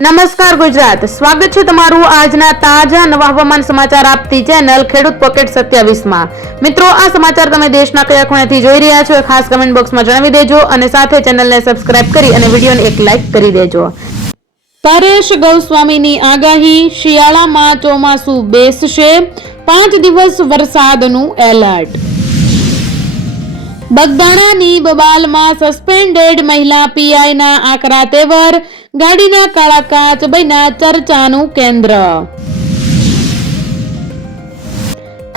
નમસ્કાર ગુજરાત, સ્વાગત છે તમારું આજના તાજા નવા હવામાન સમાચાર આપતી ચેનલ ખેડૂત પોકેટ 27માં। મિત્રો, આ સમાચાર તમે દેશના કયા ખૂણેથી જોઈ રહ્યા છો એ ખાસ કમેન્ટ બોક્સમાં જણાવી દેજો અને સાથે ચેનલને સબસ્ક્રાઇબ કરી અને વિડીયોને એક લાઈક કરી દેજો। પરેશ ગૌસ્વામીની આગાહી, શિયાળામાં ચોમાસું બેસશે, 5 દિવસ વરસાદનું એલર્ટ। બગદાણાની બબાલમાં સસ્પેન્ડેડ મહિલા પીઆઈના આકરા તેવર, ગાડીના કાળા કાચ બન્યા ચર્ચાનું કેન્દ્ર।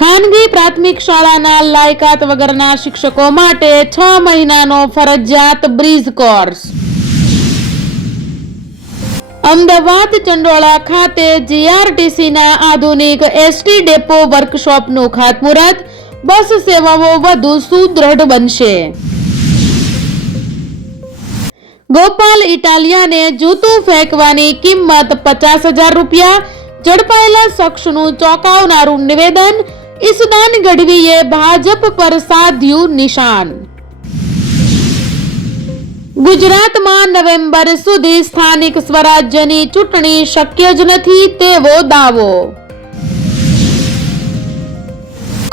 ખાનગી પ્રાથમિક શાળાના લાયકાત વગરના શિક્ષકો માટે 6 મહિનાનો ફરજિયાત બ્રિજ કોર્સ। અમદાવાદ ચંડોળા ખાતે જીઆરટીસીના આધુનિક એસટી ડેપો વર્કશોપનું ખાતમુહૂર્ત, બસ સેવાઓ વધુ સુદ્રઢ બનશે। ગોપાલ ઇટાલિયાને જૂતું ફેંકવાની કિંમત 50,000 રૂપિયા, ઝડપાયેલા શખ્સનું ચોંકાવનારું નિવેદન, ઈસદાન ગઢવીએ ભાજપ પર સાધ્યું નિશાન। ગુજરાતમાં નવેમ્બર સુધી સ્થાનિક સ્વરાજ્યની ચૂંટણી શક્ય જ નથી તેવો દાવો।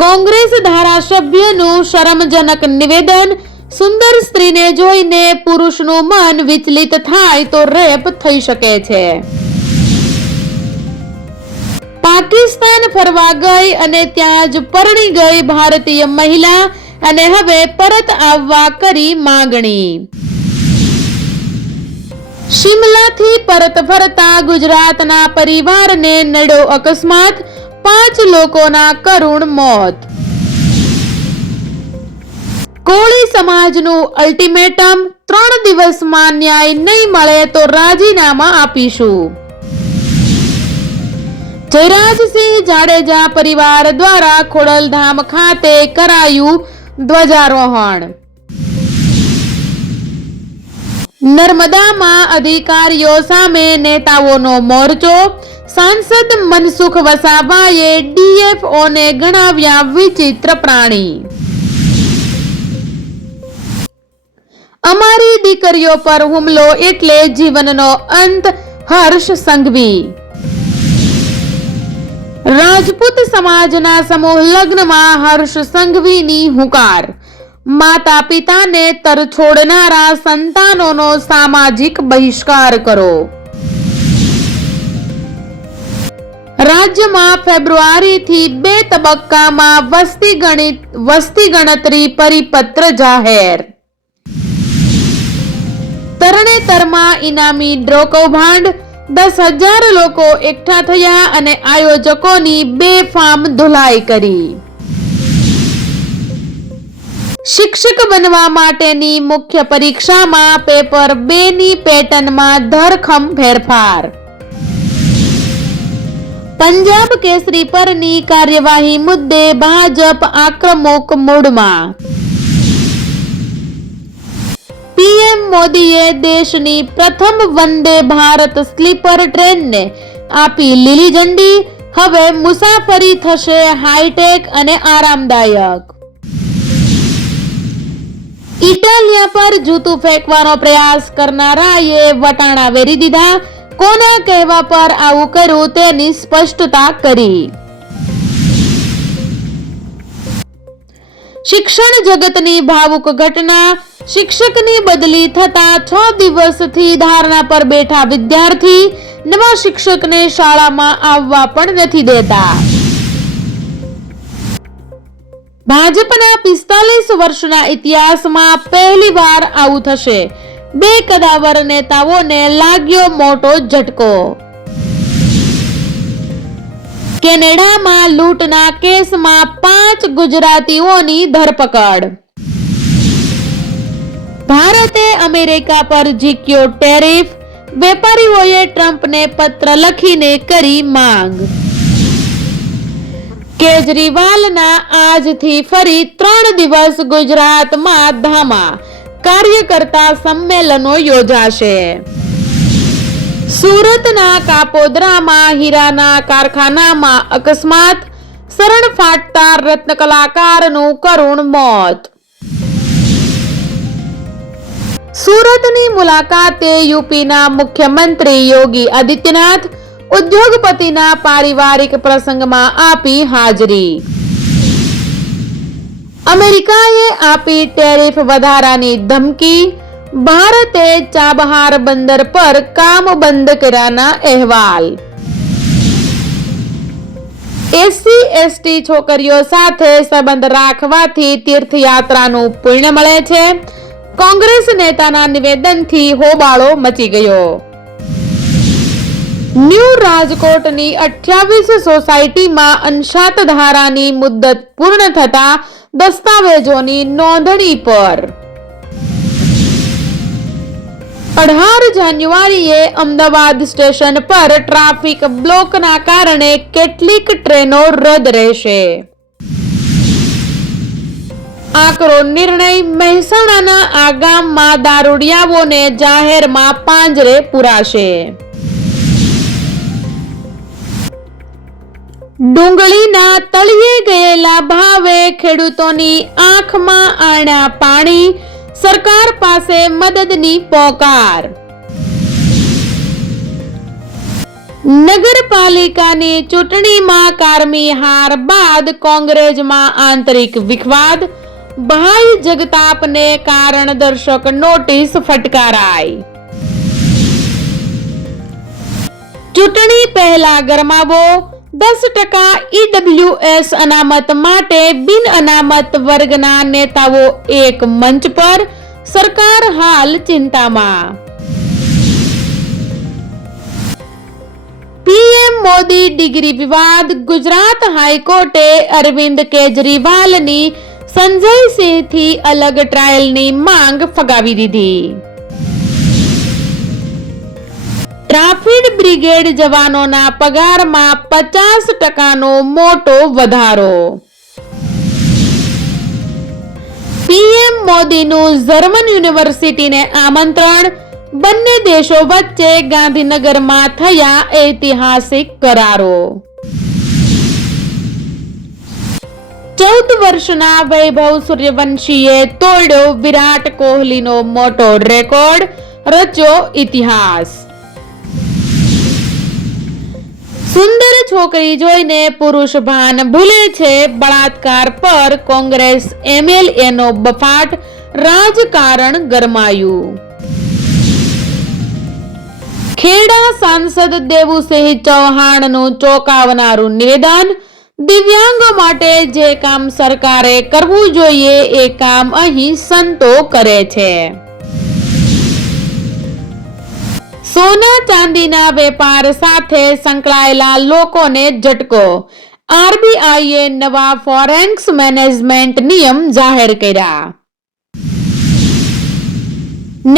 કોંગ્રેસ ધારાસભ્યનું શરમજનક નિવેદન, સુંદર સ્ત્રીને જોઈને પુરુષનું મન વિચલિત થાય તો રેપ થઈ શકે છે। પાકિસ્તાન ફરવા ગઈ અને ત્યાં જ પરણી ગઈ ભારતીય મહિલા અને હવે પરત આવવા કરી માંગણી। શિમલાથી પરત ફરતા ગુજરાતના પરિવારને નડ્યો અકસ્માત, 5 લોકોના કરુણ મોત। કોળી સમાજનું અલ્ટિમેટમ, 3 દિવસમાં ન્યાય નહીં મળે તો રાજીનામા આપીશું। જયરાજસિંહ જાડેજા પરિવાર દ્વારા ખોડલધામ ખાતે કરાયું ધ્વજારોહણ। નર્મદામાં અધિકારીઓ સામે નેતાઓનો મોરચો, સાંસદ મનસુખ વસાવાએ ડીએફઓને ગણાવ્યા વિચિત્ર પ્રાણી। અમારી દીકરીઓ પર હુમલો એટલે જીવનનો અંત, હર્ષ સંઘવી। રાજપૂત સમાજના સમૂહ લગ્નમાં હર્ષ સંઘવીની હુંકાર, માતા પિતાને તરછોડનારા સંતાનોનો સામાજિક બહિષ્કાર કરો। રાજ્યમાં ફેબ્રુઆરીથી 2 તબક્કામાં વસ્તી ગણતરી પરિપત્ર જાહેર। તરણેતરમાં ઇનામી ડ્રો કૌભાંડ, 10,000 લોકો એકઠા થયા અને આયોજકોની બેફામ ધુલાઈ કરી। શિક્ષક બનવા માટેની મુખ્ય પરીક્ષામાં પેપર 2ની પેટર્નમાં ધરખમ ફેરફાર। પંજાબ કેસરી પરની કાર્યવાહી મુદ્દે ભાજપ આક્રમક મૂડમાં। પીએમ મોદીએ દેશની પ્રથમ વંદે ભારત સ્લીપર ટ્રેનને આપી લીલી ઝંડી, હવે મુસાફરી થશે હાઈટેક અને આરામદાયક। ઇટાલિયા પર જૂતું ફેંકવાનો પ્રયાસ કરનારાએ વટાણા વેરી દીધા, કોના કહેવા પર આવું કર્યું તેની સ્પષ્ટતા કરી। શિક્ષણ જગતની ભાવુક ઘટના, શિક્ષકની બદલી થતા 6 દિવસથી ધારણા પર બેઠા વિદ્યાર્થી નવા શિક્ષકને શાળામાં આવવા પણ નથી દેતા। ભાજપના 45 વર્ષના ઇતિહાસમાં પહેલીવાર આવું થશે, 2 કદાવર નેતાઓને લાગ્યો મોટો ઝટકો। કેનેડામાં લૂંટના કેસમાં 5 ગુજરાતીઓની ધરપકડ। ભારતે અમેરિકા પર ઝીક્યો ટેરિફ, વેપારીઓએ ટ્રમ્પને પત્ર લખીને કરી માંગ। કેજરીવાલના આજથી ફરી 3 દિવસ ગુજરાતમાં ધામા, કાર્યકર્તા સંમેલનો યોજાશે। સુરતના કાપોદ્રામાં હીરાના કારખાનામાં અકસ્માત, શરણ ફાટતા રત્ન કલાકારનું કરુણ મોત। સુરતની મુલાકાતે યુપીના મુખ્યમંત્રી યોગી આદિત્યનાથ ઉદ્યોગપતિના પારિવારિક પ્રસંગમાં આપી હાજરી. અમેરિકાએ આપી ટેરિફ વધારાની ધમકી. ભારતે ચાબહાર બંદર પર કામ બંધ કર્યાના અહેવાલ. એસસી એસટી છોકરીઓ સાથે સંબંધ રાખવાથી તીર્થયાત્રાનું પુણ્ય મળે છે. કોંગ્રેસ નેતાના નિવેદનથી હોબાળો મચી ગયો. ન્યૂ રાજકોટની 28 સોસાયટીમાં અંશાત ધારાની મુદત પૂર્ણ થતા દસ્તાવેજોની નોંધણી પર. 18 જાન્યુઆરીએ અમદાવાદ સ્ટેશન પર ટ્રાફિક બ્લોકના કારણે કેટલીક ટ્રેનો રદ રહેશે. આકરો નિર્ણય. મહેસાણાના આ ગામમાં દારૂડિયાઓને જાહેરમાં પાંજરે પુરાશે. ડુંગળીના તળિયે ગયેલા ભાવે ખેડૂતોની આંખમાં આણ્યા પાણી. સરકાર પાસે મદદની પોકાર. નગરપાલિકાની ચૂંટણીમાં કારમી હાર બાદ કોંગ્રેસમાં આંતરિક વિખવાદ. ભાઈ જગતાપને કારણ દર્શક નોટિસ ફટકારાઈ. ચૂંટણી પહેલા ગરમાવો. 10% ઈડબ્લ્યુએસ અનામત માટે બિન અનામત વર્ગના નેતાઓ એક મંચ પર. સરકાર હાલ ચિંતામાં. પીએમ મોદી ડિગ્રી વિવાદ. ગુજરાત હાઈકોર્ટે અરવિંદ કેજરીવાલની સંજય સિંહથી અલગ ટ્રાયલની માંગ ફગાવી દીધી. ટ્રાફિક બ્રિગેડ જવાનોના પગારમાં 50%નો મોટો વધારો. પીએમ મોદીનું જર્મન યુનિવર્સિટીને આમંત્રણ. બંને દેશો વચ્ચે ગાંધીનગરમાં થયા ઐતિહાસિક કરારો. 14 વર્ષના વૈભવ સૂર્યવંશીએ તોડ્યો વિરાટ કોહલીનો મોટો રેકોર્ડ. રચ્યો ઇતિહાસ. સુંદર છોકરી જોઈને પુરુષ ભાન ભૂલે છે. બળાત્કાર પર કોંગ્રેસ એમએલએનો બફાટ. રાજકારણ ગરમાયું. ખેડા સાંસદ દેવુસિંહ ચૌહાણનું ચોંકાવનારું નિવેદન. દિવ્યાંગો માટે જે કામ સરકારે કરવું જોઈએ એ કામ અહીં સંતો કરે છે. સોના ચાંદીના વેપાર સાથે સંકળાયેલા લોકોને ઝટકો. આરબીઆઈએ નવા ફોરેક્સ મેનેજમેન્ટ નિયમ જાહેર કર્યા.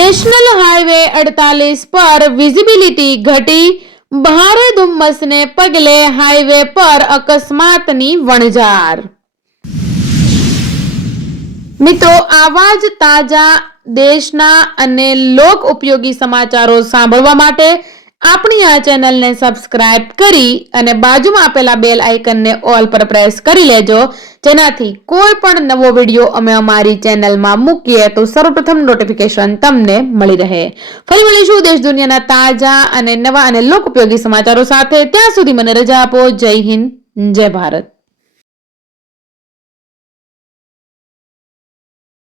નેશનલ હાઈવે 48 પર વિઝિબિલિટી ઘટી. ભારે ધુમ્મસને પગલે હાઈવે પર અકસ્માતની વણઝાર. મિત્રો, આવા જ તાજા દેશના અને લોક ઉપયોગી સમાચારો સાંભળવા માટે આપણી આ ચેનલને સબસ્ક્રાઇબ કરી અને બાજુમાં આપેલા બેલ આઇકનને ઓલ પર પ્રેસ કરી લેજો, જેનાથી કોઈ પણ નવો વિડીયો અમે અમારી ચેનલમાં મૂકીએ તો સર્વપ્રથમ નોટિફિકેશન તમને મળી રહે. ફરી મળીશું દેશ દુનિયાના તાજા અને નવા અને લોક ઉપયોગી સમાચારો સાથે. ત્યાં સુધી મને રજા આપો. જય હિન્દ, જય ભારત.